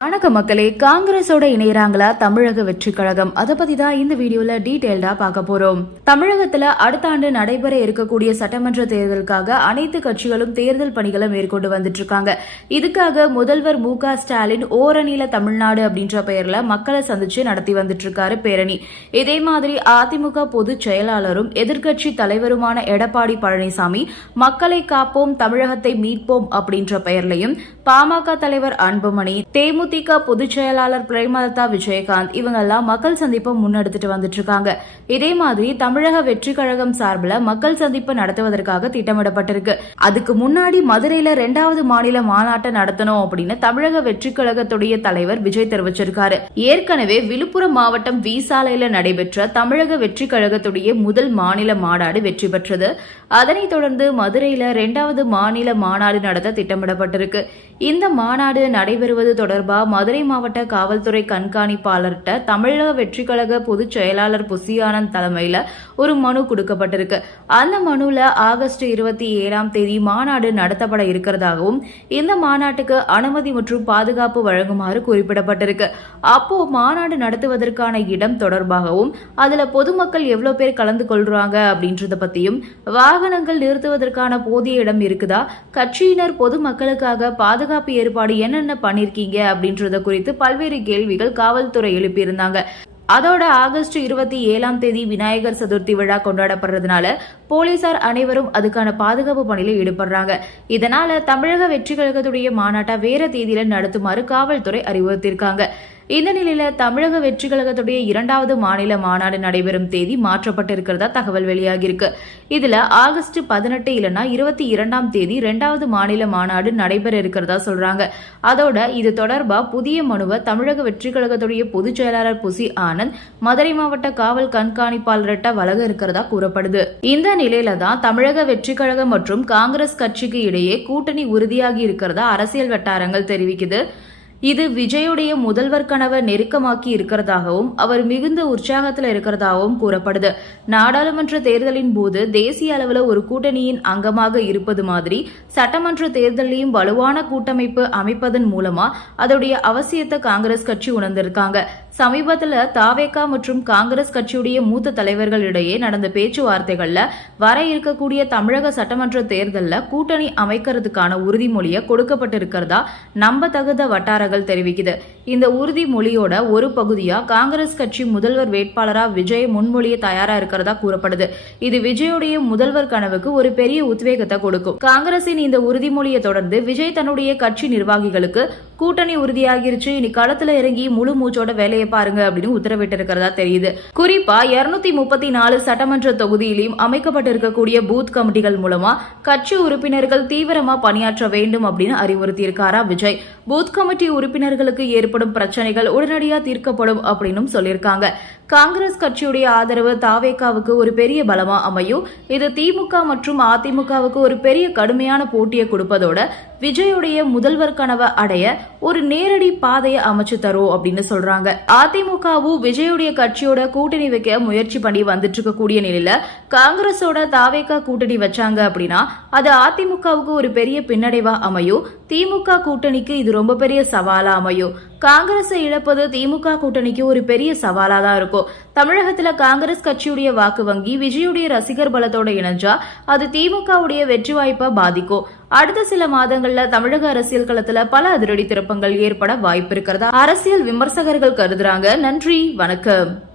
வணக்கம் மக்களே காங்கிரஸோட இணையறாங்களா தமிழக வெற்றி கழகம்? அதை பத்தி தான் இந்த வீடியோல டீடைல்டா பார்க்க போறோம். தமிழகத்துல அடுத்த ஆண்டு நடைபெற இருக்கக்கூடிய சட்டமன்ற தேர்தலுக்காக அனைத்து கட்சிகளும் தேர்தல் பணிகளை மேற்கொண்டு வந்துட்டு இருக்காங்க இதுக்காக முதல்வர் மு க ஸ்டாலின் ஓரணில தமிழ்நாடு அப்படின்ற பெயர்ல மக்களை சந்திச்சு நடத்தி வந்துட்டு இருக்காரு பேரணி. இதே மாதிரி அதிமுக பொதுச் செயலாளரும் எதிர்க்கட்சி தலைவருமான எடப்பாடி பழனிசாமி மக்களை காப்போம் தமிழகத்தை மீட்போம் அப்படின்ற பெயர்லையும் பாமக தலைவர் அன்புமணி தேமுதிக பொதுச் செயலாளர் பிரேமலதா விஜயகாந்த் இவங்கெல்லாம் மக்கள் சந்திப்பை முன்னெடுத்துட்டு வந்துட்டு இருக்காங்க இதே மாதிரி தமிழக வெற்றி கழகம் சார்பில் மக்கள் சந்திப்பு நடத்துவதற்காக திட்டமிடப்பட்டிருக்கு. அதுக்கு முன்னாடி மதுரையில ரெண்டாவது மாநில மாநாட்டை நடத்தணும் அப்படின்னு தமிழக வெற்றி கழகத்துடைய தலைவர் விஜய் தெரிவிச்சிருக்காரு. ஏற்கனவே விழுப்புரம் மாவட்டம் வீசாலையில நடைபெற்ற தமிழக வெற்றி கழகத்துடைய முதல் மாநில மாநாடு வெற்றி பெற்றது. அதனைத் தொடர்ந்து மதுரையில இரண்டாவது மாநில மாநாடு நடத்த திட்டமிடப்பட்டிருக்கு. இந்த மாநாடு நடைபெறுவது தொடர்பாக மதுரை மாவட்ட காவல்துறை கண்காணிப்பாளர்கிட்ட தமிழக வெற்றி கழக பொதுச் செயலாளர் புசியானந்த் தலைமையில் தலைமையில ஒரு மனு கொடுக்கப்பட்டிருக்கு. அந்த மனுல ஆகஸ்ட் இருபத்தி ஏழாம் தேதி மாநாடு நடத்தப்பட இருக்கிறதாகவும் இந்த மாநாட்டுக்கு அனுமதி மற்றும் பாதுகாப்பு வழங்குமாறு குறிப்பிடப்பட்டிருக்கு. அப்போ மாநாடு நடத்துவதற்கான இடம் தொடர்பாகவும் அதுல பொதுமக்கள் எவ்வளவு பேர் கலந்து கொள்றாங்க அப்படின்றத பத்தியும் வாகனங்கள் நிறுத்துவதற்கான போதிய இடம் இருக்குதா கட்சியினர் பொதுமக்களுக்காக பாதுகாப்பு ஏற்பாடு என்னென்ன பண்ணிருக்கீங்க அப்படின்னு அப்படின்றத குறித்து பல்வேறு கேள்விகள் காவல்துறை எழுப்பியிருந்தாங்க. அதோட ஆகஸ்ட் இருபத்தி ஏழாம் தேதி விநாயகர் சதுர்த்தி விழா கொண்டாடப்படுறதுனால போலீசார் அனைவரும் அதுக்கான பாதுகாப்பு பணியில ஈடுபடுறாங்க. இதனால தமிழக வெற்றி கழகத்துடைய மாநாட்டை வேற தேதியில நடத்துமாறு காவல்துறை அறிவுறுத்தியிருக்காங்க. இந்த நிலையில தமிழக வெற்றி கழகத்துடைய இரண்டாவது மாநில மாநாடு நடைபெறும் தேதி மாற்றப்பட்டிருக்கிறதா தகவல் வெளியாகியிருக்கு. இதுல ஆகஸ்ட் பதினெட்டு இல்லைன்னா இருபத்தி இரண்டாம் தேதி இரண்டாவது மாநில மாநாடு நடைபெற இருக்கிறதா சொல்றாங்க. அதோட இது தொடர்பா புதிய மனுவை தமிழக வெற்றி கழகத்துடைய பொதுச் செயலாளர் புசி ஆனந்த் மதுரை மாவட்ட காவல் கண்காணிப்பாளர்கிட்ட வழங்க இருக்கிறதா கூறப்படுது. இந்த நிலையில தான் தமிழக வெற்றி கழகம் மற்றும் காங்கிரஸ் கட்சிக்கு இடையே கூட்டணி உறுதியாகி இருக்கிறதா அரசியல் வட்டாரங்கள் தெரிவிக்குது. இது விஜயுடைய முதல்வர் கனவை நெருக்கமாக்கி இருக்கிறதாகவும் அவர் மிகுந்த உற்சாகத்தில் இருக்கிறதாகவும் கூறப்படுது. நாடாளுமன்ற தேர்தலின் போது தேசிய அளவில் ஒரு கூட்டணியின் அங்கமாக இருப்பது மாதிரி சட்டமன்ற தேர்தலையும் வலுவான கூட்டமைப்பு அமைப்பதன் மூலமா அதோடைய அவசியத்தை காங்கிரஸ் கட்சி உணர்ந்திருக்காங்க. சமீபத்தில் தாவேகா மற்றும் காங்கிரஸ் கட்சியுடைய மூத்த தலைவர்களிடையே நடந்த பேச்சுவார்த்தைகள்ல வர இருக்கக்கூடிய தமிழக சட்டமன்ற தேர்தலில் கூட்டணி அமைக்கிறதுக்கான உறுதிமொழியை கொடுக்கப்பட்டிருக்கிறதா நம்பத்தகுந்த வட்டாரங்கள் தெரிவிக்குது. இந்த உறுதிமொழியோட ஒரு பகுதியா காங்கிரஸ் கட்சி முதல்வர் வேட்பாளரா விஜய் முன்மொழிய தயாரா இருக்கிறதா கூறப்படுது. இது விஜயுடைய முதல்வர் கனவுக்கு ஒரு பெரிய உத்வேகத்தை கொடுக்கும். காங்கிரசின் இந்த உறுதிமொழியை தொடர்ந்து விஜய் தன்னுடைய கட்சி நிர்வாகிகளுக்கு கூட்டணி உறுதியாகிருச்சு. இனி களத்துல இறங்கி முழு மூச்சோட வேலையை பாருங்க அப்படின்னு உத்தரவிட்டு இருக்கிறதா தெரியுது. குறிப்பா இருநூத்தி முப்பத்தி நாலு சட்டமன்ற தொகுதியிலும் அமைக்கப்பட்டிருக்கக்கூடிய பூத் கமிட்டிகள் மூலமா கட்சி உறுப்பினர்கள் தீவிரமா பணியாற்ற வேண்டும் அப்படின்னு அறிவுறுத்தியிருக்காரா விஜய். பூத் கமிட்டி உறுப்பினர்களுக்கு ஏற்படும் பிரச்சனைகள் உடனடியா தீர்க்கப்படும் அப்படின்னு சொல்லியிருக்காங்க. காங்கிரஸ் கட்சியுடைய ஆதரவு தாவேகாவுக்கு ஒரு பெரிய பலமா அமையும். இது திமுக மற்றும் அதிமுகவுக்கு ஒரு பெரிய கடுமையான போட்டியை கொடுப்பதோட விஜயுடைய முதல்வர் கனவை அடைய ஒரு நேரடி பாதையை அமைச்சு தரும் அப்படின்னு சொல்றாங்க. அதிமுகவும் விஜயுடைய கட்சியோட கூட்டணி வைக்க முயற்சி பண்ணி வந்துட்டு இருக்கக்கூடிய நிலையில காங்கிரஸோட தாவேகா கூட்டணி வச்சாங்க அப்படின்னா அது அதிமுகவுக்கு ஒரு பெரிய பின்னடைவா அமையும் திமுக கூட்டணிக்கு இது ரொம்ப பெரிய சவாலா அமையும் காங்கிரஸை இழப்பது திமுக கூட்டணிக்கு ஒரு பெரிய சவாலா தான் இருக்கும். தமிழகத்துல காங்கிரஸ் கட்சியுடைய வாக்கு வங்கி விஜயுடைய ரசிகர் பலத்தோட இணைஞ்சா அது திமுகவுடைய வெற்றி வாய்ப்பை பாதிக்கும். அடுத்த சில மாதங்கள்ல தமிழக அரசியல் களத்துல பல அதிரடி திருப்பங்கள் ஏற்பட வாய்ப்பு இருக்கிறதா அரசியல் விமர்சகர்கள் கருதுறாங்க. நன்றி வணக்கம்.